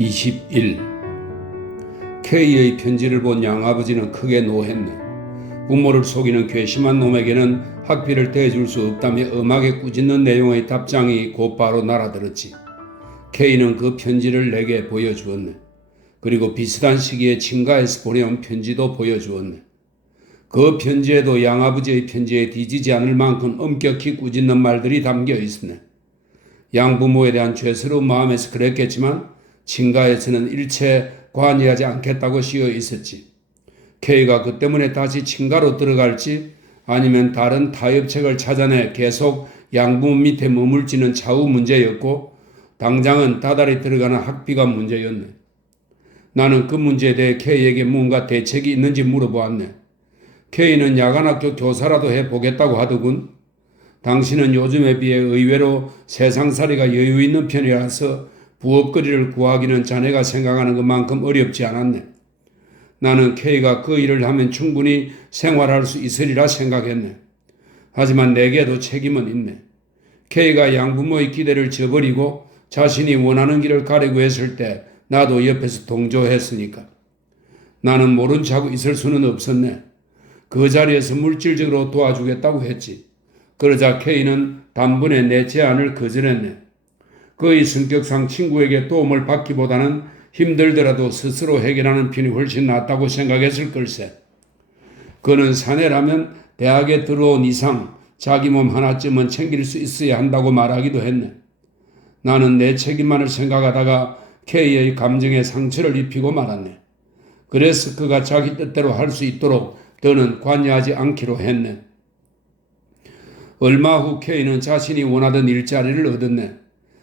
21. K의 편지를 본 양아버지는 크게 노했네. 부모를 속이는 괘씸한 놈에게는 학비를 대줄 수 없다며 엄하게 꾸짖는 내용의 답장이 곧바로 날아들었지. K는 그 편지를 내게 보여주었네. 그리고 비슷한 시기에 친가에서 보내온 편지도 보여주었네. 그 편지에도 양아버지의 편지에 뒤지지 않을 만큼 엄격히 꾸짖는 말들이 담겨 있었네. 양부모에 대한 죄스러운 마음에서 그랬겠지만 친가에서는 일체 관여하지 않겠다고 씌어 있었지. K가 그 때문에 다시 친가로 들어갈지 아니면 다른 타협책을 찾아내 계속 양부모 밑에 머물지는 차후 문제였고, 당장은 다달이 들어가는 학비가 문제였네. 나는 그 문제에 대해 K에게 뭔가 대책이 있는지 물어보았네. K는 야간학교 교사라도 해보겠다고 하더군. 당신은 요즘에 비해 의외로 세상살이가 여유 있는 편이라서 부업거리를 구하기는 자네가 생각하는 것만큼 어렵지 않았네. 나는 K가 그 일을 하면 충분히 생활할 수 있으리라 생각했네. 하지만 내게도 책임은 있네. K가 양부모의 기대를 저버리고 자신이 원하는 길을 가려고 했을 때 나도 옆에서 동조했으니까. 나는 모른 척하고 있을 수는 없었네. 그 자리에서 물질적으로 도와주겠다고 했지. 그러자 K는 단번에 내 제안을 거절했네. 그의 성격상 친구에게 도움을 받기보다는 힘들더라도 스스로 해결하는 편이 훨씬 낫다고 생각했을 걸세. 그는 사내라면 대학에 들어온 이상 자기 몸 하나쯤은 챙길 수 있어야 한다고 말하기도 했네. 나는 내 책임만을 생각하다가 K의 감정에 상처를 입히고 말았네. 그래서 그가 자기 뜻대로 할 수 있도록 더는 관여하지 않기로 했네. 얼마 후 K는 자신이 원하던 일자리를 얻었네.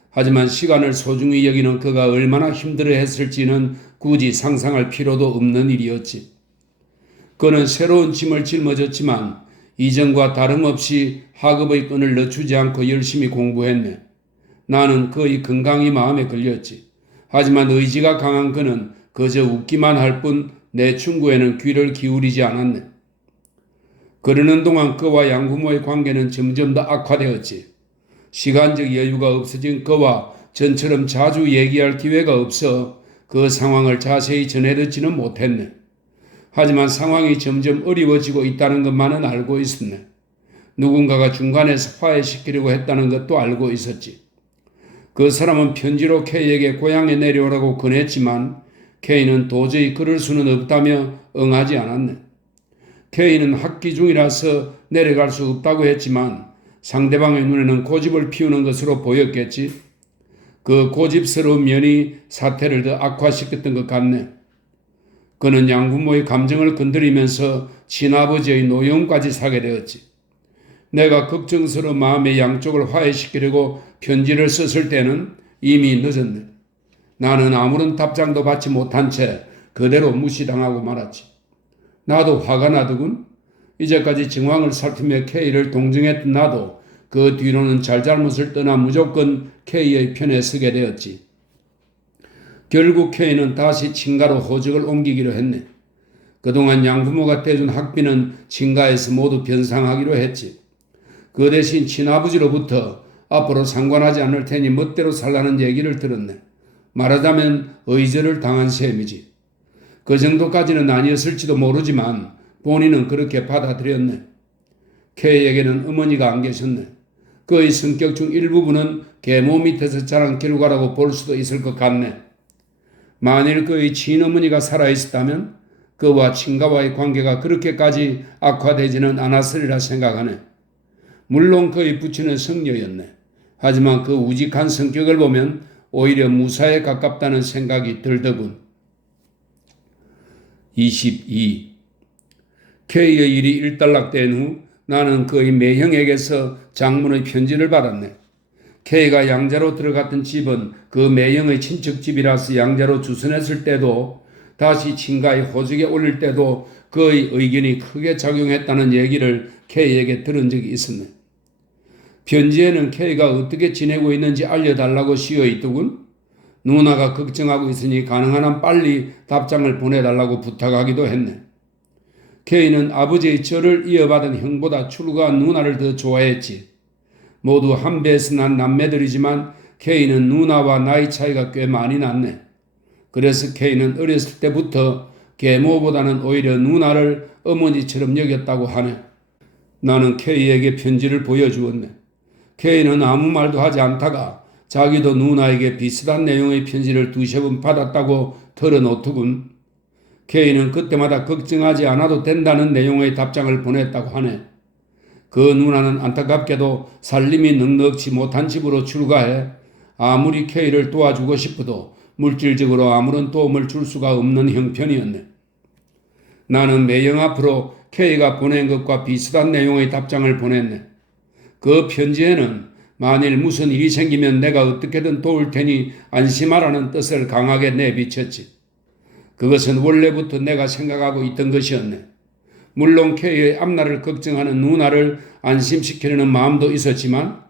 하지만 시간을 소중히 여기는 그가 얼마나 힘들어했을지는 굳이 상상할 필요도 없는 일이었지. 그는 새로운 짐을 짊어졌지만 이전과 다름없이 학업의 끈을 늦추지 않고 열심히 공부했네. 나는 그의 건강이 마음에 걸렸지. 하지만 의지가 강한 그는 그저 웃기만 할 뿐 내 충고에는 귀를 기울이지 않았네. 그러는 동안 그와 양부모의 관계는 점점 더 악화되었지. 시간적 여유가 없어진 그와 전처럼 자주 얘기할 기회가 없어 그 상황을 자세히 전해듣지는 못했네. 하지만 상황이 점점 어려워지고 있다는 것만은 알고 있었네. 누군가가 중간에서 화해시키려고 했다는 것도 알고 있었지. 그 사람은 편지로 K에게 고향에 내려오라고 권했지만 K는 도저히 그럴 수는 없다며 응하지 않았네. K는 학기 중이라서 내려갈 수 없다고 했지만 상대방의 눈에는 고집을 피우는 것으로 보였겠지. 그 고집스러운 면이 사태를 더 악화시켰던 것 같네. 그는 양부모의 감정을 건드리면서 친아버지의 노여움까지 사게 되었지. 내가 걱정스러운 마음의 양쪽을 화해시키려고 편지를 썼을 때는 이미 늦었네. 나는 아무런 답장도 받지 못한 채 그대로 무시당하고 말았지. 나도 화가 나더군. 이제까지 정황을 살피며 K를 동정했던 나도 그 뒤로는 잘잘못을 떠나 무조건 K의 편에 서게 되었지. 결국 K는 다시 친가로 호적을 옮기기로 했네. 그동안 양부모가 떼준 학비는 친가에서 모두 변상하기로 했지. 그 대신 친아버지로부터 앞으로 상관하지 않을 테니 멋대로 살라는 얘기를 들었네. 말하자면 의절을 당한 셈이지. 그 정도까지는 아니었을지도 모르지만 본인은 그렇게 받아들였네. K에게는 어머니가 안 계셨네. 그의 성격 중 일부분은 계모 밑에서 자란 결과라고 볼 수도 있을 것 같네. 만일 그의 친어머니가 살아있었다면 그와 친가와의 관계가 그렇게까지 악화되지는 않았으리라 생각하네. 물론 그의 부친은 성녀였네. 하지만 그 우직한 성격을 보면 오히려 무사에 가깝다는 생각이 들더군. 22. K의 일이 일단락된 후 나는 그의 매형에게서 장문의 편지를 받았네. K가 양자로 들어갔던 집은 그 매형의 친척집이라서 양자로 주선했을 때도 다시 친가의 호적에 올릴 때도 그의 의견이 크게 작용했다는 얘기를 K에게 들은 적이 있었네. 편지에는 K가 어떻게 지내고 있는지 알려달라고 씌어 있더군. 누나가 걱정하고 있으니 가능한 한 빨리 답장을 보내달라고 부탁하기도 했네. K는 아버지의 절을 이어받은 형보다 출가한 누나를 더 좋아했지. 모두 한 배에서 난 남매들이지만 K는 누나와 나이 차이가 꽤 많이 났네. 그래서 K는 어렸을 때부터 계모보다는 오히려 누나를 어머니처럼 여겼다고 하네. 나는 K에게 편지를 보여주었네. K는 아무 말도 하지 않다가 자기도 누나에게 비슷한 내용의 편지를 두세 번 받았다고 털어놓더군. K는 그때마다 걱정하지 않아도 된다는 내용의 답장을 보냈다고 하네. 그 누나는 안타깝게도 살림이 넉넉지 못한 집으로 출가해 아무리 K를 도와주고 싶어도 물질적으로 아무런 도움을 줄 수가 없는 형편이었네. 나는 매형 앞으로 K가 보낸 것과 비슷한 내용의 답장을 보냈네. 그 편지에는 만일 무슨 일이 생기면 내가 어떻게든 도울 테니 안심하라는 뜻을 강하게 내비쳤지. 그것은 원래부터 내가 생각하고 있던 것이었네. 물론 K의 앞날을 걱정하는 누나를 안심시키려는 마음도 있었지만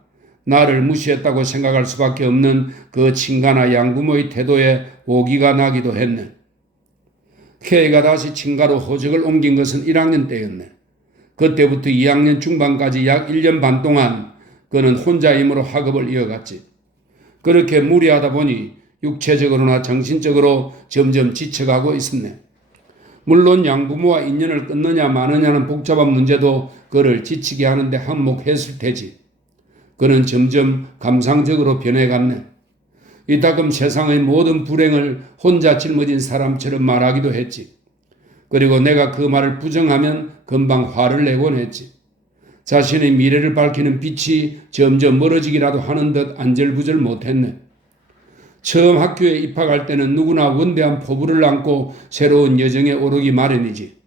나를 무시했다고 생각할 수밖에 없는 그 친가나 양부모의 태도에 오기가 나기도 했네. K가 다시 친가로 호적을 옮긴 것은 1학년 때였네. 그때부터 2학년 중반까지 약 1년 반 동안 그는 혼자 힘으로 학업을 이어갔지. 그렇게 무리하다 보니 육체적으로나 정신적으로 점점 지쳐가고 있었네. 물론 양부모와 인연을 끊느냐 마느냐는 복잡한 문제도 그를 지치게 하는데 한몫했을 테지. 그는 점점 감상적으로 변해갔네. 이따금 세상의 모든 불행을 혼자 짊어진 사람처럼 말하기도 했지. 그리고 내가 그 말을 부정하면 금방 화를 내곤 했지. 자신의 미래를 밝히는 빛이 점점 멀어지기라도 하는 듯 안절부절 못했네. 처음 학교에 입학할 때는 누구나 원대한 포부를 안고 새로운 여정에 오르기 마련이지.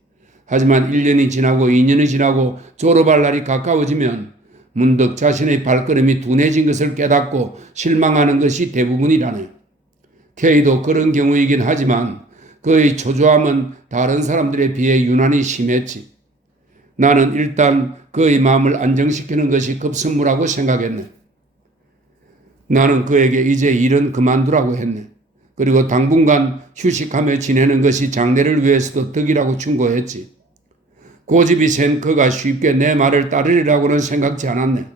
하지만 1년이 지나고 2년이 지나고 졸업할 날이 가까워지면 문득 자신의 발걸음이 둔해진 것을 깨닫고 실망하는 것이 대부분이라네. K도 그런 경우이긴 하지만 그의 초조함은 다른 사람들에 비해 유난히 심했지. 나는 일단 그의 마음을 안정시키는 것이 급선무라고 생각했네. 나는 그에게 이제 일은 그만두라고 했네. 그리고 당분간 휴식하며 지내는 것이 장래를 위해서도 덕이라고 충고했지. 고집이 센 그가 쉽게 내 말을 따르리라고는 생각지 않았네.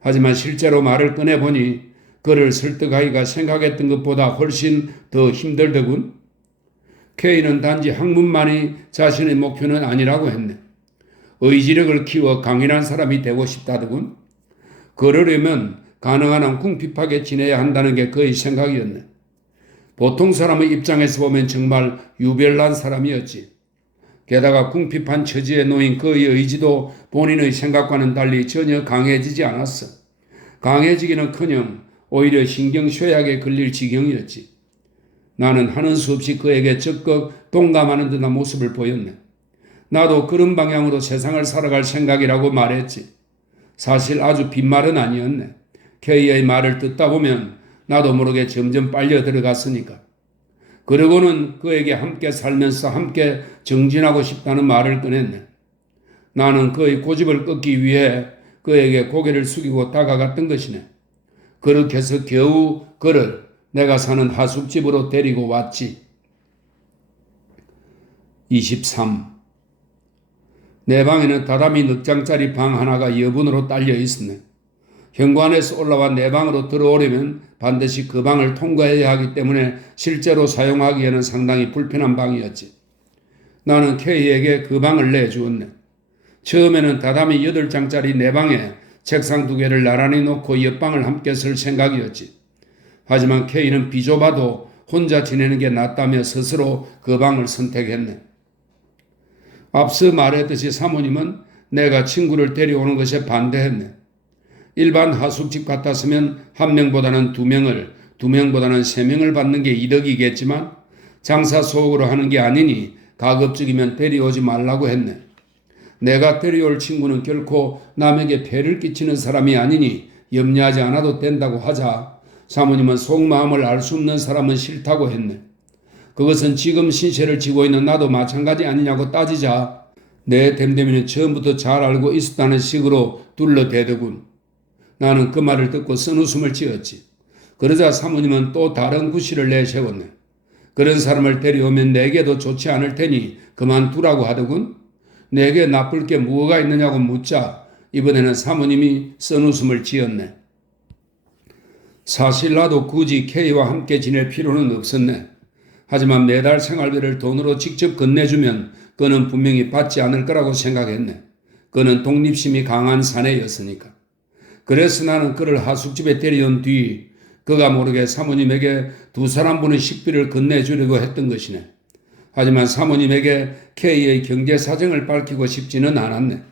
하지만 실제로 말을 꺼내보니 그를 설득하기가 생각했던 것보다 훨씬 더 힘들더군. K는 단지 학문만이 자신의 목표는 아니라고 했네. 의지력을 키워 강인한 사람이 되고 싶다더군. 그러려면 가능한 한 궁핍하게 지내야 한다는 게 그의 생각이었네. 보통 사람의 입장에서 보면 정말 유별난 사람이었지. 게다가 궁핍한 처지에 놓인 그의 의지도 본인의 생각과는 달리 전혀 강해지지 않았어. 강해지기는커녕 오히려 신경쇠약에 걸릴 지경이었지. 나는 하는 수 없이 그에게 적극 동감하는 듯한 모습을 보였네. 나도 그런 방향으로 세상을 살아갈 생각이라고 말했지. 사실 아주 빈말은 아니었네. K의 말을 듣다 보면 나도 모르게 점점 빨려 들어갔으니까. 그러고는 그에게 함께 살면서 함께 정진하고 싶다는 말을 꺼냈네. 나는 그의 고집을 꺾기 위해 그에게 고개를 숙이고 다가갔던 것이네. 그렇게 해서 겨우 그를 내가 사는 하숙집으로 데리고 왔지. 23. 내 방에는 다다미 넉 장짜리 방 하나가 여분으로 딸려 있었네. 현관에서 올라와 내 방으로 들어오려면 반드시 그 방을 통과해야 하기 때문에 실제로 사용하기에는 상당히 불편한 방이었지. 나는 K에게 그 방을 내주었네. 처음에는 다다미 8장짜리 내 방에 책상 2개를 나란히 놓고 옆방을 함께 쓸 생각이었지. 하지만 K는 비좁아도 혼자 지내는 게 낫다며 스스로 그 방을 선택했네. 앞서 말했듯이 사모님은 내가 친구를 데려오는 것에 반대했네. 일반 하숙집 같았으면 1명보다는 2명을, 2명보다는 3명을 받는 게 이득이겠지만 장사 소옥으로 하는 게 아니니 가급적이면 데려오지 말라고 했네. 내가 데려올 친구는 결코 남에게 폐를 끼치는 사람이 아니니 염려하지 않아도 된다고 하자 사모님은 속마음을 알 수 없는 사람은 싫다고 했네. 그것은 지금 신세를 지고 있는 나도 마찬가지 아니냐고 따지자 내 댐댐이는 처음부터 잘 알고 있었다는 식으로 둘러대더군. 나는 그 말을 듣고 쓴웃음을 지었지. 그러자 사모님은 또 다른 구실을 내세웠네. 그런 사람을 데려오면 내게도 좋지 않을 테니 그만두라고 하더군. 내게 나쁠 게 뭐가 있느냐고 묻자 이번에는 사모님이 쓴웃음을 지었네. 사실 나도 굳이 K와 함께 지낼 필요는 없었네. 하지만 매달 생활비를 돈으로 직접 건네주면 그는 분명히 받지 않을 거라고 생각했네. 그는 독립심이 강한 사내였으니까. 그래서 나는 그를 하숙집에 데려온 뒤 그가 모르게 사모님에게 두 사람분의 식비를 건네주려고 했던 것이네. 하지만 사모님에게 K의 경제 사정을 밝히고 싶지는 않았네.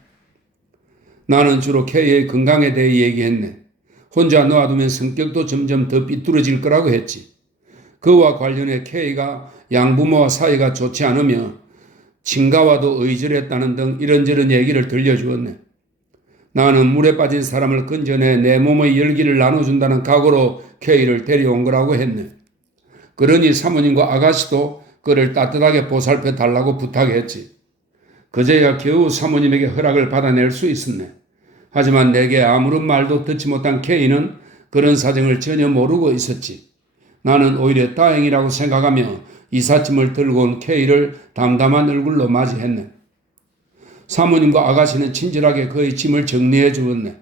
나는 주로 K의 건강에 대해 얘기했네. 혼자 놓아두면 성격도 점점 더 삐뚤어질 거라고 했지. 그와 관련해 K가 양부모와 사이가 좋지 않으며 친가와도 의절했다는 등 이런저런 얘기를 들려주었네. 나는 물에 빠진 사람을 건져내 내 몸의 열기를 나눠준다는 각오로 K를 데려온 거라고 했네. 그러니 사모님과 아가씨도 그를 따뜻하게 보살펴 달라고 부탁했지. 그제야 겨우 사모님에게 허락을 받아낼 수 있었네. 하지만 내게 아무런 말도 듣지 못한 K는 그런 사정을 전혀 모르고 있었지. 나는 오히려 다행이라고 생각하며 이삿짐을 들고 온 K를 담담한 얼굴로 맞이했네. 사모님과 아가씨는 친절하게 그의 짐을 정리해 주었네.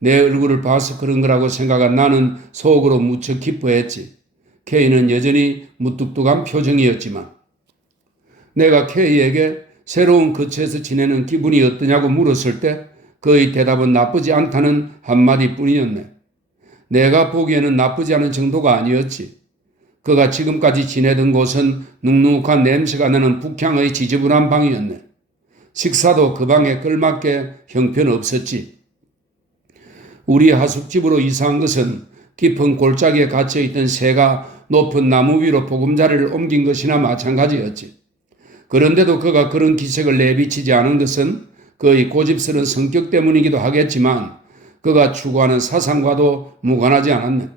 내 얼굴을 봐서 그런 거라고 생각한 나는 속으로 무척 기뻐했지. K는 여전히 무뚝뚝한 표정이었지만 내가 K에게 새로운 거처에서 지내는 기분이 어떠냐고 물었을 때 그의 대답은 나쁘지 않다는 한마디뿐이었네. 내가 보기에는 나쁘지 않은 정도가 아니었지. 그가 지금까지 지내던 곳은 눅눅한 냄새가 나는 북향의 지저분한 방이었네. 식사도 그 방에 걸맞게 형편없었지. 우리 하숙집으로 이사한 것은 깊은 골짜기에 갇혀있던 새가 높은 나무 위로 보금자리를 옮긴 것이나 마찬가지였지. 그런데도 그가 그런 기색을 내비치지 않은 것은 그의 고집스러운 성격 때문이기도 하겠지만 그가 추구하는 사상과도 무관하지 않았네.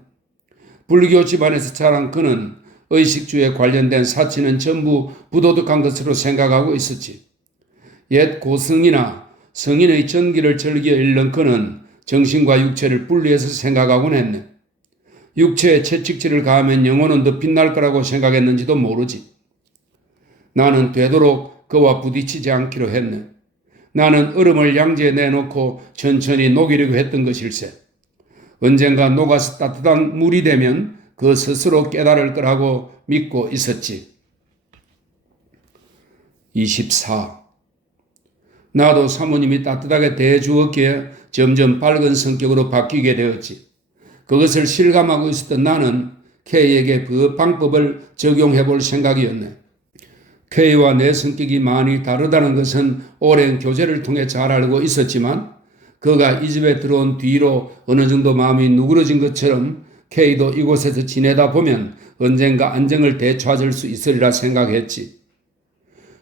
불교 집안에서 자란 그는 의식주에 관련된 사치는 전부 부도덕한 것으로 생각하고 있었지. 옛 고승이나 성인의 전기를 즐겨 잃는 그는 정신과 육체를 분리해서 생각하곤 했네. 육체에 채찍질을 가하면 영혼은 더 빛날 거라고 생각했는지도 모르지. 나는 되도록 그와 부딪히지 않기로 했네. 나는 얼음을 양지에 내놓고 천천히 녹이려고 했던 것일세. 언젠가 녹아서 따뜻한 물이 되면 그 스스로 깨달을 거라고 믿고 있었지. 24. 나도 사모님이 따뜻하게 대해주었기에 점점 밝은 성격으로 바뀌게 되었지. 그것을 실감하고 있었던 나는 K에게 그 방법을 적용해 볼 생각이었네. K와 내 성격이 많이 다르다는 것은 오랜 교제를 통해 잘 알고 있었지만 그가 이 집에 들어온 뒤로 어느 정도 마음이 누그러진 것처럼 K도 이곳에서 지내다 보면 언젠가 안정을 되찾을 수 있으리라 생각했지.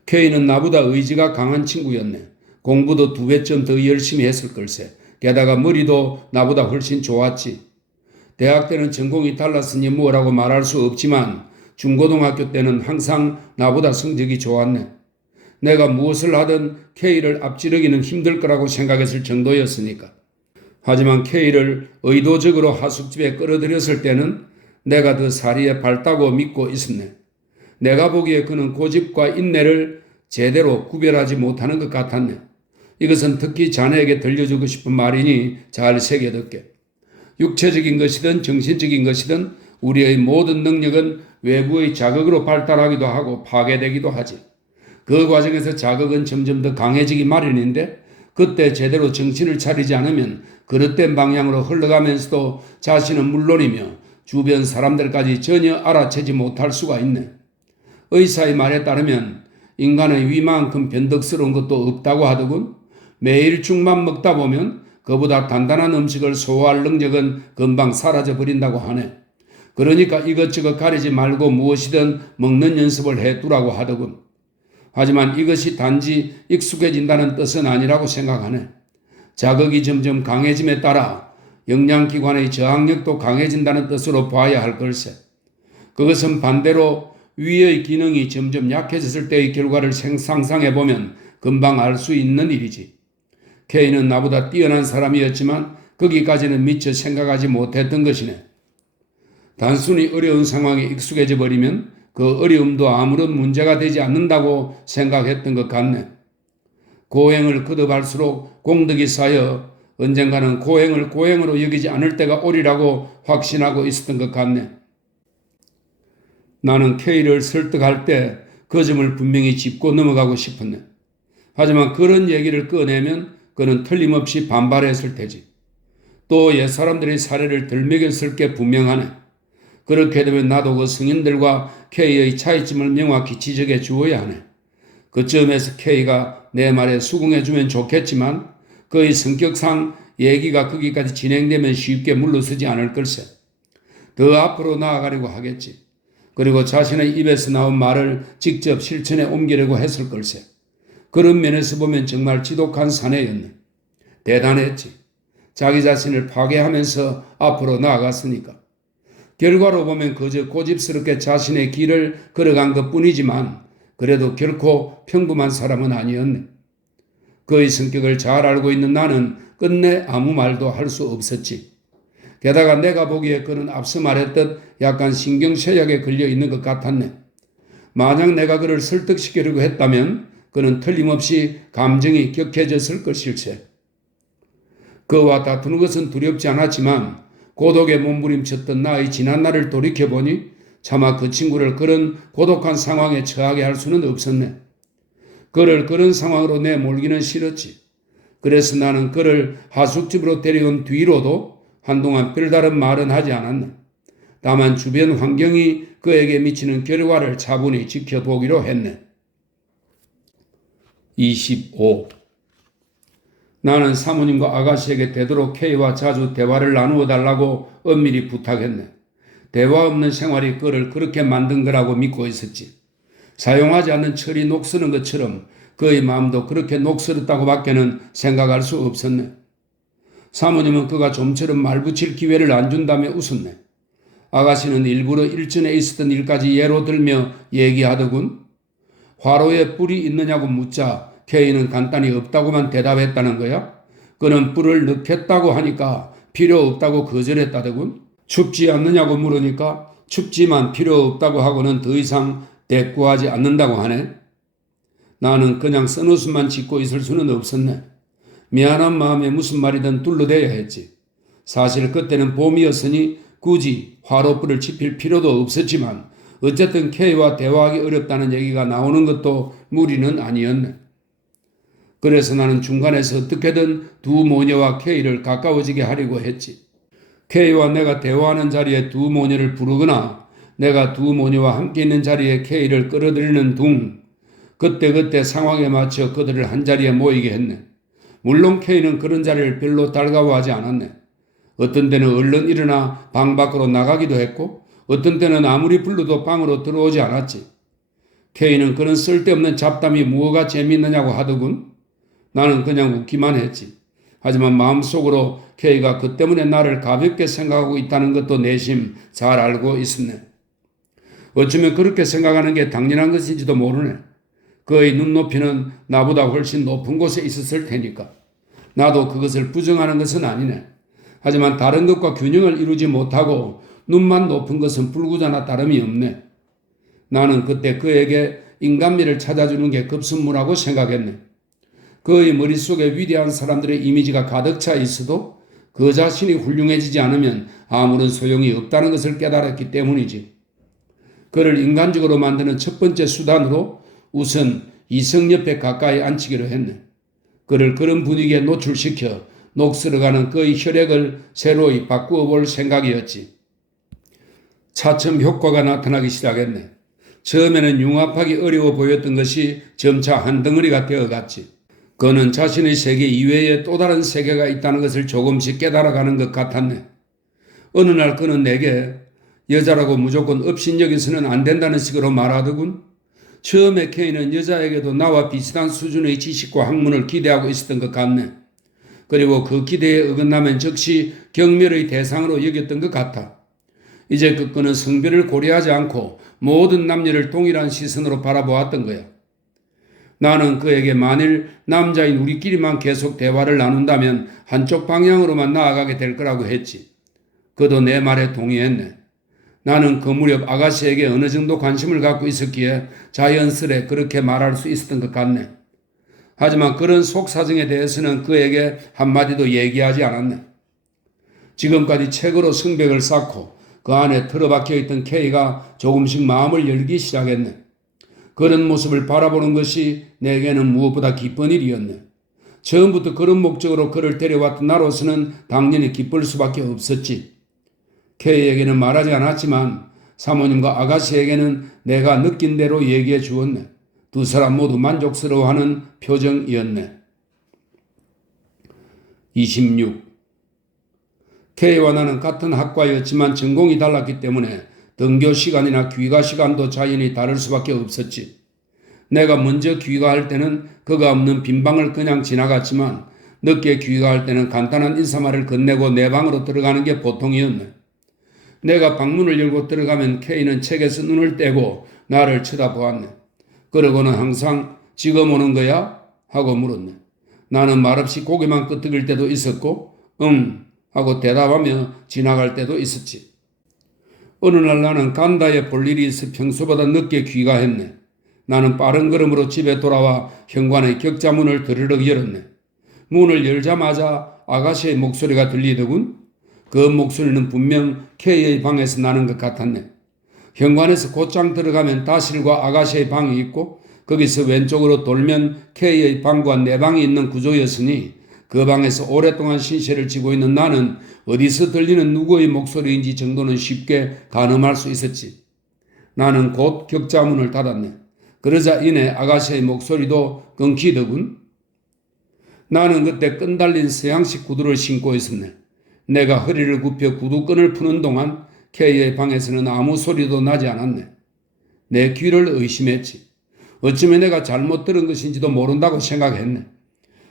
K는 나보다 의지가 강한 친구였네. 공부도 2배쯤 더 열심히 했을 걸세. 게다가 머리도 나보다 훨씬 좋았지. 대학 때는 전공이 달랐으니 뭐라고 말할 수 없지만 중고등학교 때는 항상 나보다 성적이 좋았네. 내가 무엇을 하든 K를 앞지르기는 힘들 거라고 생각했을 정도였으니까. 하지만 K를 의도적으로 하숙집에 끌어들였을 때는 내가 더 사리에 밝다고 믿고 있었네. 내가 보기에 그는 고집과 인내를 제대로 구별하지 못하는 것 같았네. 이것은 특히 자네에게 들려주고 싶은 말이니 잘 새겨듣게. 육체적인 것이든 정신적인 것이든 우리의 모든 능력은 외부의 자극으로 발달하기도 하고 파괴되기도 하지. 그 과정에서 자극은 점점 더 강해지기 마련인데 그때 제대로 정신을 차리지 않으면 그릇된 방향으로 흘러가면서도 자신은 물론이며 주변 사람들까지 전혀 알아채지 못할 수가 있네. 의사의 말에 따르면 인간의 위만큼 변덕스러운 것도 없다고 하더군. 매일 죽만 먹다 보면 그보다 단단한 음식을 소화할 능력은 금방 사라져 버린다고 하네. 그러니까 이것저것 가리지 말고 무엇이든 먹는 연습을 해두라고 하더군. 하지만 이것이 단지 익숙해진다는 뜻은 아니라고 생각하네. 자극이 점점 강해짐에 따라 영양기관의 저항력도 강해진다는 뜻으로 봐야 할 걸세. 그것은 반대로 위의 기능이 점점 약해졌을 때의 결과를 상상해보면 금방 알 수 있는 일이지. K는 나보다 뛰어난 사람이었지만 거기까지는 미처 생각하지 못했던 것이네. 단순히 어려운 상황에 익숙해져 버리면 그 어려움도 아무런 문제가 되지 않는다고 생각했던 것 같네. 고행을 거듭할수록 공덕이 쌓여 언젠가는 고행을 고행으로 여기지 않을 때가 오리라고 확신하고 있었던 것 같네. 나는 K를 설득할 때 그 점을 분명히 짚고 넘어가고 싶었네. 하지만 그런 얘기를 꺼내면 그는 틀림없이 반발했을 테지. 또 옛사람들의 사례를 들먹였을 게 분명하네. 그렇게 되면 나도 그 성인들과 K의 차이점을 명확히 지적해 주어야 하네. 그쯤에서 K가 내 말에 수긍해주면 좋겠지만 그의 성격상 얘기가 거기까지 진행되면 쉽게 물러서지 않을 걸세. 더 앞으로 나아가려고 하겠지. 그리고 자신의 입에서 나온 말을 직접 실천에 옮기려고 했을 걸세. 그런 면에서 보면 정말 지독한 사내였네. 대단했지. 자기 자신을 파괴하면서 앞으로 나아갔으니까. 결과로 보면 그저 고집스럽게 자신의 길을 걸어간 것뿐이지만 그래도 결코 평범한 사람은 아니었네. 그의 성격을 잘 알고 있는 나는 끝내 아무 말도 할 수 없었지. 게다가 내가 보기에 그는 앞서 말했듯 약간 신경쇠약에 걸려 있는 것 같았네. 만약 내가 그를 설득시키려고 했다면 그는 틀림없이 감정이 격해졌을 것일세. 그와 다투는 것은 두렵지 않았지만 고독에 몸부림쳤던 나의 지난날을 돌이켜보니 차마 그 친구를 그런 고독한 상황에 처하게 할 수는 없었네. 그를 그런 상황으로 내몰기는 싫었지. 그래서 나는 그를 하숙집으로 데려온 뒤로도 한동안 별다른 말은 하지 않았네. 다만 주변 환경이 그에게 미치는 결과를 차분히 지켜보기로 했네. 25. 나는 사모님과 아가씨에게 되도록 K와 자주 대화를 나누어 달라고 엄밀히 부탁했네. 대화 없는 생활이 그를 그렇게 만든 거라고 믿고 있었지. 사용하지 않는 철이 녹슬은 것처럼 그의 마음도 그렇게 녹슬었다고 밖에는 생각할 수 없었네. 사모님은 그가 좀처럼 말 붙일 기회를 안 준다며 웃었네. 아가씨는 일부러 일전에 있었던 일까지 예로 들며 얘기하더군. 화로에 뿔이 있느냐고 묻자 K는 간단히 없다고만 대답했다는 거야. 그는 뿔을 넣겠다고 하니까 필요 없다고 거절했다더군. 춥지 않느냐고 물으니까 춥지만 필요 없다고 하고는 더 이상 대꾸하지 않는다고 하네. 나는 그냥 쓴웃음만 짓고 있을 수는 없었네. 미안한 마음에 무슨 말이든 둘러대야 했지. 사실 그때는 봄이었으니 굳이 화로불을 지필 필요도 없었지만 어쨌든 K와 대화하기 어렵다는 얘기가 나오는 것도 무리는 아니었네. 그래서 나는 중간에서 어떻게든 두 모녀와 K를 가까워지게 하려고 했지. K와 내가 대화하는 자리에 두 모녀를 부르거나 내가 두 모녀와 함께 있는 자리에 K를 끌어들이는 둥. 그때그때 상황에 맞춰 그들을 한자리에 모이게 했네. 물론 K는 그런 자리를 별로 달가워하지 않았네. 어떤 때는 얼른 일어나 방 밖으로 나가기도 했고 어떤 때는 아무리 불러도 방으로 들어오지 않았지. K는 그런 쓸데없는 잡담이 뭐가 재미있느냐고 하더군. 나는 그냥 웃기만 했지. 하지만 마음속으로 K가 그 때문에 나를 가볍게 생각하고 있다는 것도 내심 잘 알고 있었네. 어쩌면 그렇게 생각하는 게 당연한 것인지도 모르네. 그의 눈높이는 나보다 훨씬 높은 곳에 있었을 테니까. 나도 그것을 부정하는 것은 아니네. 하지만 다른 것과 균형을 이루지 못하고 눈만 높은 것은 불구자나 다름이 없네. 나는 그때 그에게 인간미를 찾아주는 게 급선무라고 생각했네. 그의 머릿속에 위대한 사람들의 이미지가 가득 차 있어도 그 자신이 훌륭해지지 않으면 아무런 소용이 없다는 것을 깨달았기 때문이지. 그를 인간적으로 만드는 첫 번째 수단으로 우선 이성 옆에 가까이 앉히기로 했네. 그를 그런 분위기에 노출시켜 녹슬어가는 그의 혈액을 새로이 바꾸어 볼 생각이었지. 차츰 효과가 나타나기 시작했네. 처음에는 융합하기 어려워 보였던 것이 점차 한 덩어리가 되어갔지. 그는 자신의 세계 이외에 또 다른 세계가 있다는 것을 조금씩 깨달아가는 것 같았네. 어느 날 그는 내게 여자라고 무조건 업신여겨서는 안 된다는 식으로 말하더군. 처음에 K는 여자에게도 나와 비슷한 수준의 지식과 학문을 기대하고 있었던 것 같네. 그리고 그 기대에 어긋나면 즉시 경멸의 대상으로 여겼던 것 같아. 이제 그는 성별을 고려하지 않고 모든 남녀를 동일한 시선으로 바라보았던 거야. 나는 그에게 만일 남자인 우리끼리만 계속 대화를 나눈다면 한쪽 방향으로만 나아가게 될 거라고 했지. 그도 내 말에 동의했네. 나는 그 무렵 아가씨에게 어느 정도 관심을 갖고 있었기에 자연스레 그렇게 말할 수 있었던 것 같네. 하지만 그런 속사정에 대해서는 그에게 한마디도 얘기하지 않았네. 지금까지 책으로 성벽을 쌓고 그 안에 틀어박혀 있던 K가 조금씩 마음을 열기 시작했네. 그런 모습을 바라보는 것이 내게는 무엇보다 기쁜 일이었네. 처음부터 그런 목적으로 그를 데려왔던 나로서는 당연히 기쁠 수밖에 없었지. K에게는 말하지 않았지만 사모님과 아가씨에게는 내가 느낀 대로 얘기해 주었네. 두 사람 모두 만족스러워하는 표정이었네. 26. K와 나는 같은 학과였지만 전공이 달랐기 때문에 등교 시간이나 귀가 시간도 자연히 다를 수밖에 없었지. 내가 먼저 귀가할 때는 그가 없는 빈 방을 그냥 지나갔지만 늦게 귀가할 때는 간단한 인사말을 건네고 내 방으로 들어가는 게 보통이었네. 내가 방문을 열고 들어가면 K는 책에서 눈을 떼고 나를 쳐다보았네. 그러고는 항상 지금 오는 거야? 하고 물었네. 나는 말없이 고개만 끄덕일 때도 있었고 응 하고 대답하며 지나갈 때도 있었지. 어느 날 나는 간다에 볼 일이 있어 평소보다 늦게 귀가했네. 나는 빠른 걸음으로 집에 돌아와 현관의 격자문을 드르륵 열었네. 문을 열자마자 아가씨의 목소리가 들리더군. 그 목소리는 분명 K의 방에서 나는 것 같았네. 현관에서 곧장 들어가면 다실과 아가씨의 방이 있고 거기서 왼쪽으로 돌면 K의 방과 내 방이 있는 구조였으니 그 방에서 오랫동안 신세를 지고 있는 나는 어디서 들리는 누구의 목소리인지 정도는 쉽게 가늠할 수 있었지. 나는 곧 격자문을 닫았네. 그러자 이내 아가씨의 목소리도 끊기더군. 나는 그때 끈 달린 서양식 구두를 신고 있었네. 내가 허리를 굽혀 구두끈을 푸는 동안 K의 방에서는 아무 소리도 나지 않았네. 내 귀를 의심했지. 어쩌면 내가 잘못 들은 것인지도 모른다고 생각했네.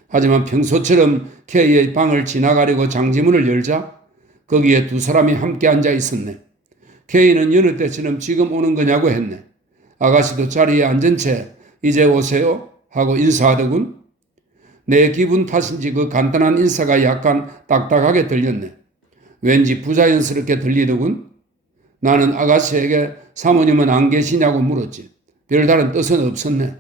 하지만 평소처럼 K의 방을 지나가려고 장지문을 열자 거기에 두 사람이 함께 앉아 있었네. K는 여느 때처럼 지금 오는 거냐고 했네. 아가씨도 자리에 앉은 채 이제 오세요 하고 인사하더군. 내 기분 탓인지 그 간단한 인사가 약간 딱딱하게 들렸네. 왠지 부자연스럽게 들리더군. 나는 아가씨에게 사모님은 안 계시냐고 물었지. 별다른 뜻은 없었네.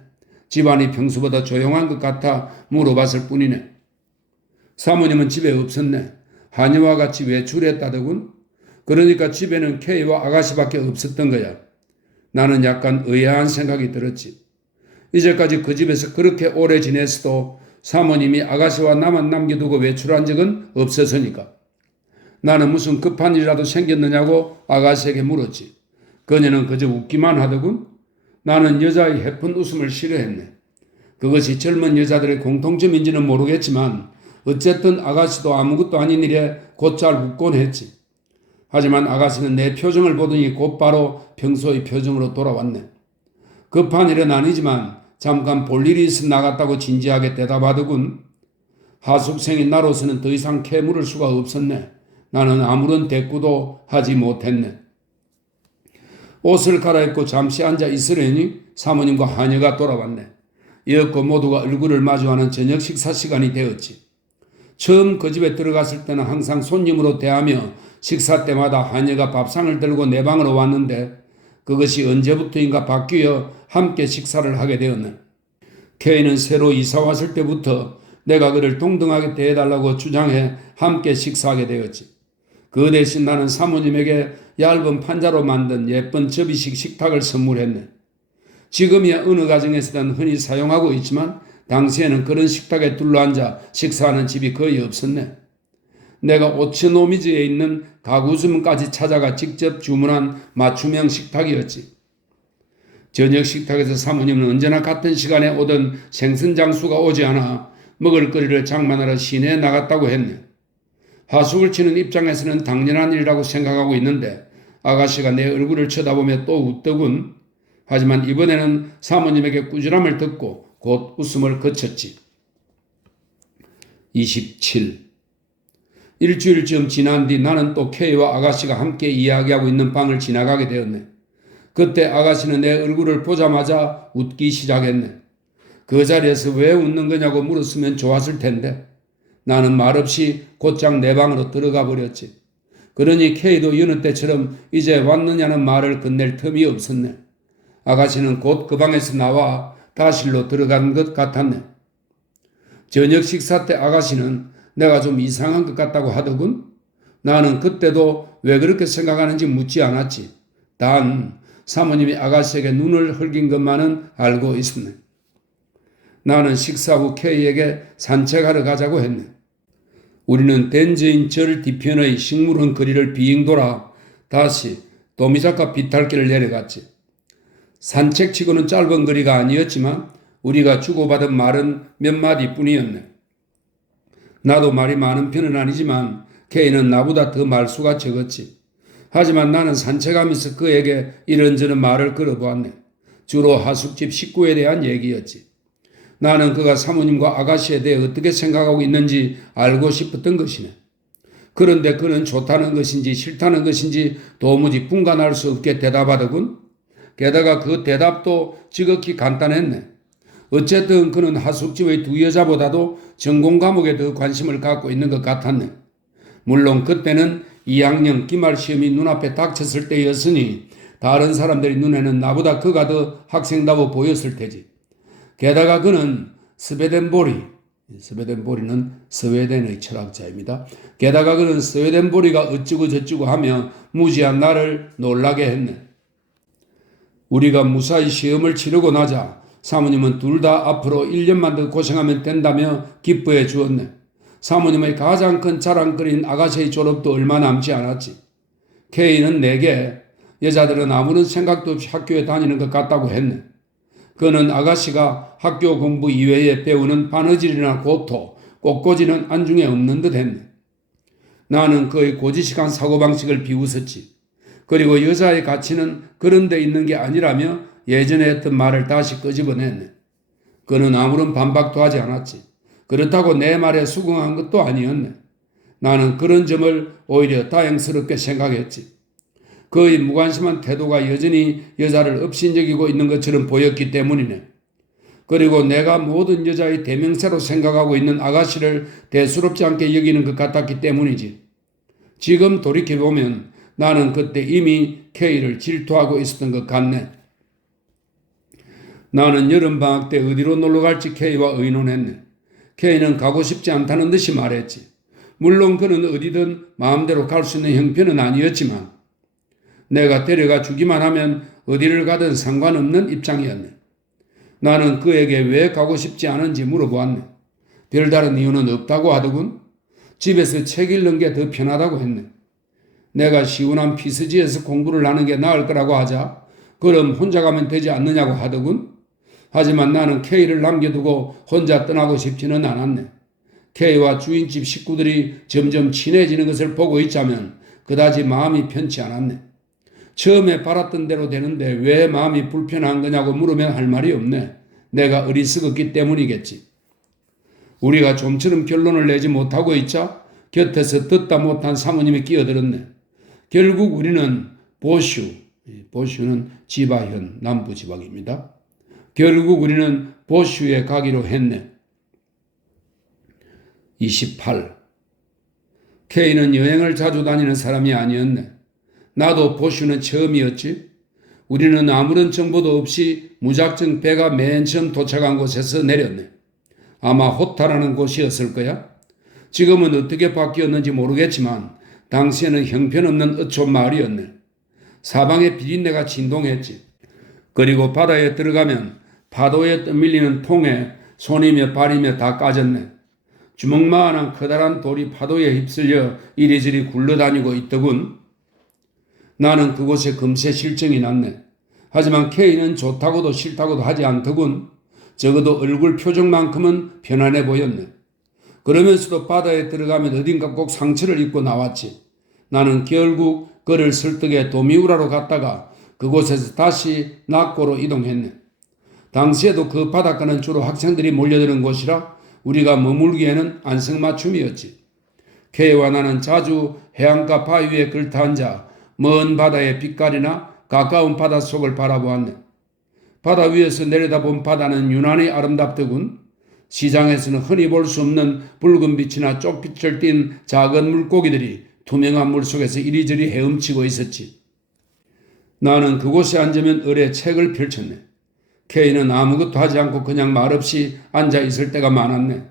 집안이 평소보다 조용한 것 같아 물어봤을 뿐이네. 사모님은 집에 없었네. 하녀와 같이 외출했다더군. 그러니까 집에는 K와 아가씨밖에 없었던 거야. 나는 약간 의아한 생각이 들었지. 이제까지 그 집에서 그렇게 오래 지냈어도 사모님이 아가씨와 나만 남겨두고 외출한 적은 없어서니까. 나는 무슨 급한 일이라도 생겼느냐고 아가씨에게 물었지. 그녀는 그저 웃기만 하더군. 나는 여자의 해픈 웃음을 싫어했네. 그것이 젊은 여자들의 공통점인지는 모르겠지만 어쨌든 아가씨도 아무것도 아닌 일에 곧잘 웃곤 했지. 하지만 아가씨는 내 표정을 보더니 곧바로 평소의 표정으로 돌아왔네. 급한 일은 아니지만 잠깐 볼 일이 있어 나갔다고 진지하게 대답하더군. 하숙생인 나로서는 더 이상 캐물을 수가 없었네. 나는 아무런 대꾸도 하지 못했네. 옷을 갈아입고 잠시 앉아 있으려니 사모님과 하녀가 돌아왔네. 이었고 모두가 얼굴을 마주하는 저녁 식사 시간이 되었지. 처음 그 집에 들어갔을 때는 항상 손님으로 대하며 식사 때마다 하녀가 밥상을 들고 내 방으로 왔는데 그것이 언제부터인가 바뀌어 함께 식사를 하게 되었네. K는 새로 이사 왔을 때부터 내가 그를 동등하게 대해달라고 주장해 함께 식사하게 되었지. 그 대신 나는 사모님에게 얇은 판자로 만든 예쁜 접이식 식탁을 선물했네. 지금이야 어느 가정에서든 흔히 사용하고 있지만 당시에는 그런 식탁에 둘러앉아 식사하는 집이 거의 없었네. 내가 오츠노미즈에 있는 가구 주문까지 찾아가 직접 주문한 맞춤형 식탁이었지. 저녁 식탁에서 사모님은 언제나 같은 시간에 오던 생선장수가 오지 않아 먹을거리를 장만하러 시내에 나갔다고 했네. 하숙을 치는 입장에서는 당연한 일이라고 생각하고 있는데 아가씨가 내 얼굴을 쳐다보며 또 웃더군. 하지만 이번에는 사모님에게 꾸지람을 듣고 곧 웃음을 그쳤지. 27. 일주일쯤 지난 뒤 나는 또 K와 아가씨가 함께 이야기하고 있는 방을 지나가게 되었네. 그때 아가씨는 내 얼굴을 보자마자 웃기 시작했네. 그 자리에서 왜 웃는 거냐고 물었으면 좋았을 텐데 나는 말없이 곧장 내 방으로 들어가 버렸지. 그러니 K도 여느 때처럼 이제 왔느냐는 말을 건넬 틈이 없었네. 아가씨는 곧 그 방에서 나와 다실로 들어간 것 같았네. 저녁 식사 때 아가씨는 내가 좀 이상한 것 같다고 하더군. 나는 그때도 왜 그렇게 생각하는지 묻지 않았지. 단 사모님이 아가씨에게 눈을 흘긴 것만은 알고 있었네. 나는 식사 후 K에게 산책하러 가자고 했네. 우리는 덴저인 절 뒤편의 식물원 거리를 빙 돌아 다시 도미자카 비탈길을 내려갔지. 산책치고는 짧은 거리가 아니었지만 우리가 주고받은 말은 몇 마디뿐이었네. 나도 말이 많은 편은 아니지만 K는 나보다 더 말수가 적었지. 하지만 나는 산책하면서 그에게 이런저런 말을 걸어보았네. 주로 하숙집 식구에 대한 얘기였지. 나는 그가 사모님과 아가씨에 대해 어떻게 생각하고 있는지 알고 싶었던 것이네. 그런데 그는 좋다는 것인지 싫다는 것인지 도무지 분간할 수 없게 대답하더군. 게다가 그 대답도 지극히 간단했네. 어쨌든 그는 하숙집의 두 여자보다도 전공 과목에 더 관심을 갖고 있는 것 같았네. 물론 그때는 2학년 기말 시험이 눈앞에 닥쳤을 때였으니 다른 사람들의 눈에는 나보다 그가 더 학생다워 보였을 테지. 게다가 그는 스웨덴보리는 스웨덴의 철학자입니다. 게다가 그는 스웨덴보리가 어쩌고 저쩌고 하며 무지한 나를 놀라게 했네. 우리가 무사히 시험을 치르고 나자 사모님은 둘 다 앞으로 1년만 더 고생하면 된다며 기뻐해 주었네. 사모님의 가장 큰 자랑거리인 아가씨의 졸업도 얼마 남지 않았지. K는 내게 여자들은 아무런 생각도 없이 학교에 다니는 것 같다고 했네. 그는 아가씨가 학교 공부 이외에 배우는 바느질이나 고토, 꽃꽂이는 안중에 없는 듯 했네. 나는 그의 고지식한 사고방식을 비웃었지. 그리고 여자의 가치는 그런 데 있는 게 아니라며 예전에 했던 말을 다시 끄집어냈네. 그는 아무런 반박도 하지 않았지. 그렇다고 내 말에 수긍한 것도 아니었네. 나는 그런 점을 오히려 다행스럽게 생각했지. 그의 무관심한 태도가 여전히 여자를 업신여기고 있는 것처럼 보였기 때문이네. 그리고 내가 모든 여자의 대명사로 생각하고 있는 아가씨를 대수롭지 않게 여기는 것 같았기 때문이지. 지금 돌이켜보면 나는 그때 이미 K를 질투하고 있었던 것 같네. 나는 여름방학 때 어디로 놀러 갈지 K와 의논했네. K는 가고 싶지 않다는 듯이 말했지. 물론 그는 어디든 마음대로 갈 수 있는 형편은 아니었지만 내가 데려가 주기만 하면 어디를 가든 상관없는 입장이었네. 나는 그에게 왜 가고 싶지 않은지 물어보았네. 별다른 이유는 없다고 하더군. 집에서 책 읽는 게 더 편하다고 했네. 내가 시원한 피서지에서 공부를 하는 게 나을 거라고 하자 그럼 혼자 가면 되지 않느냐고 하더군. 하지만 나는 K를 남겨두고 혼자 떠나고 싶지는 않았네. K와 주인집 식구들이 점점 친해지는 것을 보고 있자면 그다지 마음이 편치 않았네. 처음에 바랐던 대로 되는데 왜 마음이 불편한 거냐고 물으면 할 말이 없네. 내가 어리석었기 때문이겠지. 우리가 좀처럼 결론을 내지 못하고 있자 곁에서 듣다 못한 사모님이 끼어들었네. 결국 우리는 보슈는 지바현 남부지방입니다. 결국 우리는 보슈에 가기로 했네. 28. K는 여행을 자주 다니는 사람이 아니었네. 나도 보슈는 처음이었지. 우리는 아무런 정보도 없이 무작정 배가 맨 처음 도착한 곳에서 내렸네. 아마 호타라는 곳이었을 거야. 지금은 어떻게 바뀌었는지 모르겠지만 당시에는 형편없는 어촌 마을이었네. 사방에 비린내가 진동했지. 그리고 바다에 들어가면 파도에 떠밀리는 통에 손이며 발이며 다 까졌네. 주먹만한 커다란 돌이 파도에 휩쓸려 이리저리 굴러다니고 있더군. 나는 그곳에 금세 실증이 났네. 하지만 K는 좋다고도 싫다고도 하지 않더군. 적어도 얼굴 표정만큼은 편안해 보였네. 그러면서도 바다에 들어가면 어딘가 꼭 상처를 입고 나왔지. 나는 결국 그를 설득해 도미우라로 갔다가 그곳에서 다시 낙고로 이동했네. 당시에도 그 바닷가는 주로 학생들이 몰려드는 곳이라 우리가 머물기에는 안성맞춤이었지. K와 나는 자주 해안가 바위 위에 걸터 앉아 먼 바다의 빛깔이나 가까운 바닷속을 바라보았네. 바다 위에서 내려다본 바다는 유난히 아름답더군. 시장에서는 흔히 볼 수 없는 붉은 빛이나 쪽빛을 띤 작은 물고기들이 투명한 물속에서 이리저리 헤엄치고 있었지. 나는 그곳에 앉으면 을에 책을 펼쳤네. K는 아무것도 하지 않고 그냥 말없이 앉아 있을 때가 많았네.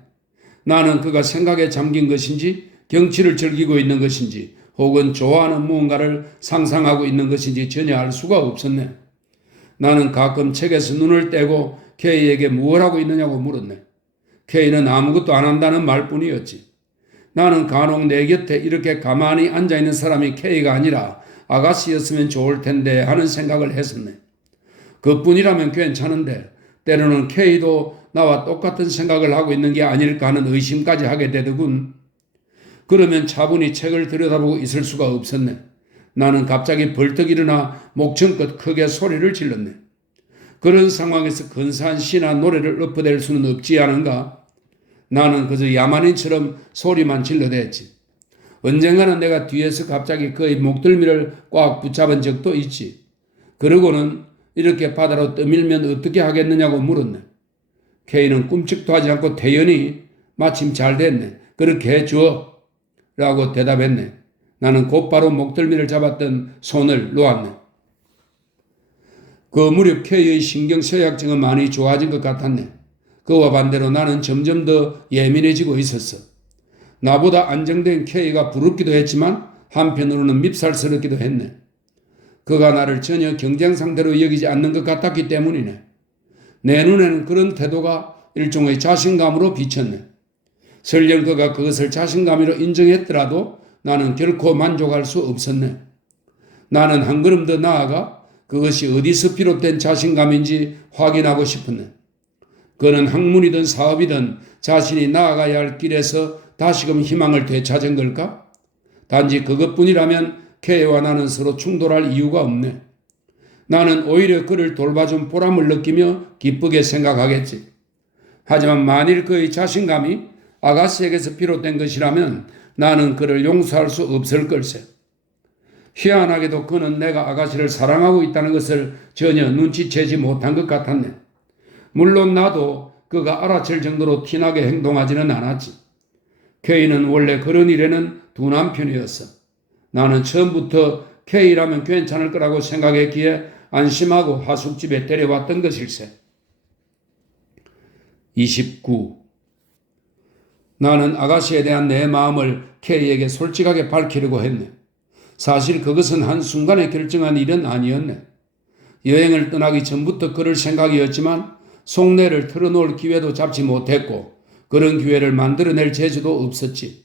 나는 그가 생각에 잠긴 것인지 경치를 즐기고 있는 것인지 혹은 좋아하는 무언가를 상상하고 있는 것인지 전혀 알 수가 없었네. 나는 가끔 책에서 눈을 떼고 K에게 무엇 하고 있느냐고 물었네. K는 아무것도 안 한다는 말뿐이었지. 나는 간혹 내 곁에 이렇게 가만히 앉아있는 사람이 K가 아니라 아가씨였으면 좋을 텐데 하는 생각을 했었네. 그뿐이라면 괜찮은데 때로는 K도 나와 똑같은 생각을 하고 있는 게 아닐까 하는 의심까지 하게 되더군. 그러면 차분히 책을 들여다보고 있을 수가 없었네. 나는 갑자기 벌떡 일어나 목청껏 크게 소리를 질렀네. 그런 상황에서 근사한 시나 노래를 엎어댈 수는 없지 않은가? 나는 그저 야만인처럼 소리만 질러댔지. 언젠가는 내가 뒤에서 갑자기 그의 목덜미를 꽉 붙잡은 적도 있지. 그러고는 이렇게 바다로 떠밀면 어떻게 하겠느냐고 물었네. K는 꿈쩍도 하지 않고 태연히 마침 잘 됐네. 그렇게 해줘. 라고 대답했네. 나는 곧바로 목덜미를 잡았던 손을 놓았네. 그 무렵 K의 신경쇠약증은 많이 좋아진 것 같았네. 그와 반대로 나는 점점 더 예민해지고 있었어. 나보다 안정된 K가 부럽기도 했지만 한편으로는 밉살스럽기도 했네. 그가 나를 전혀 경쟁 상대로 여기지 않는 것 같았기 때문이네. 내 눈에는 그런 태도가 일종의 자신감으로 비쳤네. 설령 그가 그것을 자신감으로 인정했더라도 나는 결코 만족할 수 없었네. 나는 한 걸음 더 나아가 그것이 어디서 비롯된 자신감인지 확인하고 싶었네. 그는 학문이든 사업이든 자신이 나아가야 할 길에서 다시금 희망을 되찾은 걸까? 단지 그것뿐이라면 K와 나는 서로 충돌할 이유가 없네. 나는 오히려 그를 돌봐준 보람을 느끼며 기쁘게 생각하겠지. 하지만 만일 그의 자신감이 아가씨에게서 비롯된 것이라면 나는 그를 용서할 수 없을 걸세. 희한하게도 그는 내가 아가씨를 사랑하고 있다는 것을 전혀 눈치채지 못한 것 같았네. 물론 나도 그가 알아챌 정도로 티나게 행동하지는 않았지. K는 원래 그런 일에는 둔한 편이었어. 나는 처음부터 K라면 괜찮을 거라고 생각했기에 안심하고 하숙집에 데려왔던 것일세. 29. 나는 아가씨에 대한 내 마음을 K에게 솔직하게 밝히려고 했네. 사실 그것은 한순간에 결정한 일은 아니었네. 여행을 떠나기 전부터 그럴 생각이었지만 속내를 털어놓을 기회도 잡지 못했고 그런 기회를 만들어낼 재주도 없었지.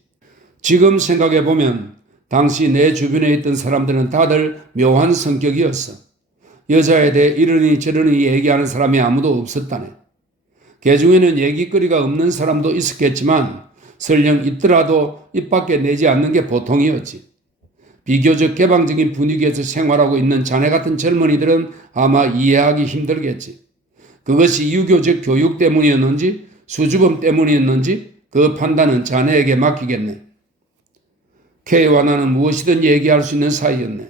지금 생각해보면 당시 내 주변에 있던 사람들은 다들 묘한 성격이었어. 여자에 대해 이러니 저러니 얘기하는 사람이 아무도 없었다네. 그 중에는 얘기거리가 없는 사람도 있었겠지만 설령 있더라도 입 밖에 내지 않는 게 보통이었지. 비교적 개방적인 분위기에서 생활하고 있는 자네 같은 젊은이들은 아마 이해하기 힘들겠지. 그것이 유교적 교육 때문이었는지 수줍음 때문이었는지 그 판단은 자네에게 맡기겠네. K와 나는 무엇이든 얘기할 수 있는 사이였네.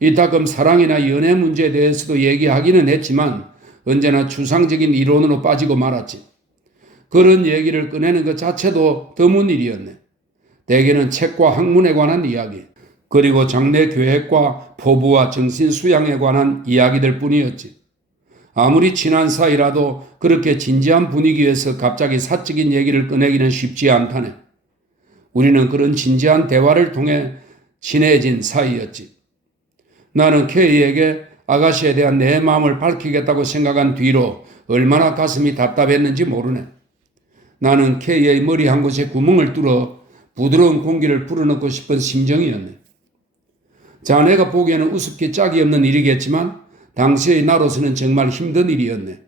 이따금 사랑이나 연애 문제에 대해서도 얘기하기는 했지만 언제나 추상적인 이론으로 빠지고 말았지. 그런 얘기를 꺼내는 것 자체도 드문 일이었네. 대개는 책과 학문에 관한 이야기, 그리고 장래 계획과 포부와 정신 수양에 관한 이야기들 뿐이었지. 아무리 친한 사이라도 그렇게 진지한 분위기에서 갑자기 사적인 얘기를 꺼내기는 쉽지 않다네. 우리는 그런 진지한 대화를 통해 친해진 사이였지. 나는 K에게 아가씨에 대한 내 마음을 밝히겠다고 생각한 뒤로 얼마나 가슴이 답답했는지 모르네. 나는 K의 머리 한 곳에 구멍을 뚫어 부드러운 공기를 불어넣고 싶은 심정이었네. 자네가 보기에는 우습게 짝이 없는 일이겠지만 당시의 나로서는 정말 힘든 일이었네.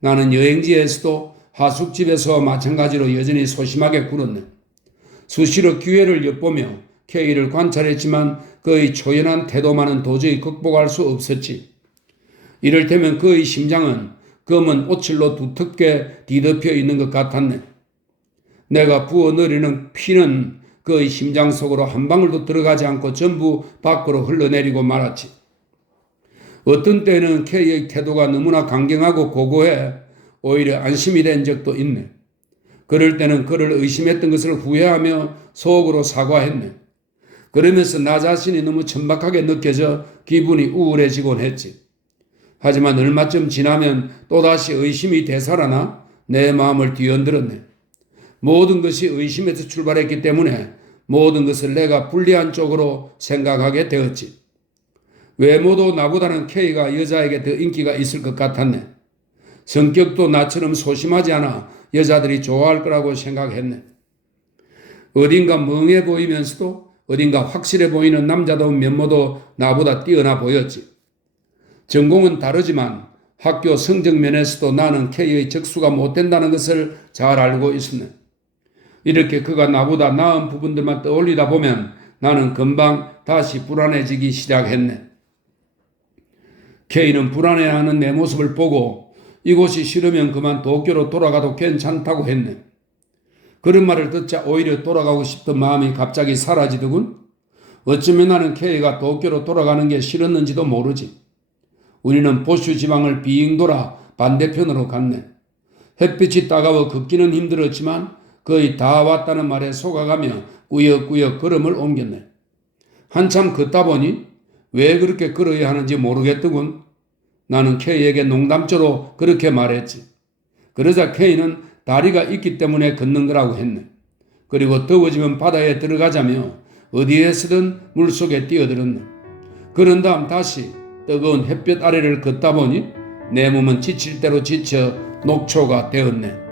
나는 여행지에서도 하숙집에서와 마찬가지로 여전히 소심하게 굴었네. 수시로 기회를 엿보며 K를 관찰했지만 그의 초연한 태도만은 도저히 극복할 수 없었지. 이를테면 그의 심장은 검은 오칠로 두텁게 뒤덮여 있는 것 같았네. 내가 부어내리는 피는 그의 심장 속으로 한 방울도 들어가지 않고 전부 밖으로 흘러내리고 말았지. 어떤 때는 K의 태도가 너무나 강경하고 고고해 오히려 안심이 된 적도 있네. 그럴 때는 그를 의심했던 것을 후회하며 속으로 사과했네. 그러면서 나 자신이 너무 천박하게 느껴져 기분이 우울해지곤 했지. 하지만 얼마쯤 지나면 또다시 의심이 되살아나 내 마음을 뒤흔들었네. 모든 것이 의심에서 출발했기 때문에 모든 것을 내가 불리한 쪽으로 생각하게 되었지. 외모도 나보다는 K가 여자에게 더 인기가 있을 것 같았네. 성격도 나처럼 소심하지 않아 여자들이 좋아할 거라고 생각했네. 어딘가 멍해 보이면서도 어딘가 확실해 보이는 남자다운 면모도 나보다 뛰어나 보였지. 전공은 다르지만 학교 성적 면에서도 나는 K의 적수가 못 된다는 것을 잘 알고 있었네. 이렇게 그가 나보다 나은 부분들만 떠올리다 보면 나는 금방 다시 불안해지기 시작했네. K는 불안해하는 내 모습을 보고 이곳이 싫으면 그만 도쿄로 돌아가도 괜찮다고 했네. 그런 말을 듣자 오히려 돌아가고 싶던 마음이 갑자기 사라지더군. 어쩌면 나는 K가 도쿄로 돌아가는 게 싫었는지도 모르지. 우리는 보슈 지방을 빙 돌아 반대편으로 갔네. 햇빛이 따가워 걷기는 힘들었지만 거의 다 왔다는 말에 속아가며 꾸역꾸역 걸음을 옮겼네. 한참 걷다 보니 왜 그렇게 걸어야 하는지 모르겠더군. 나는 K에게 농담조로 그렇게 말했지. 그러자 K는 다리가 있기 때문에 걷는 거라고 했네. 그리고 더워지면 바다에 들어가자며 어디에서든 물속에 뛰어들었네. 그런 다음 다시 뜨거운 햇볕 아래를 걷다 보니 내 몸은 지칠 대로 지쳐 녹초가 되었네.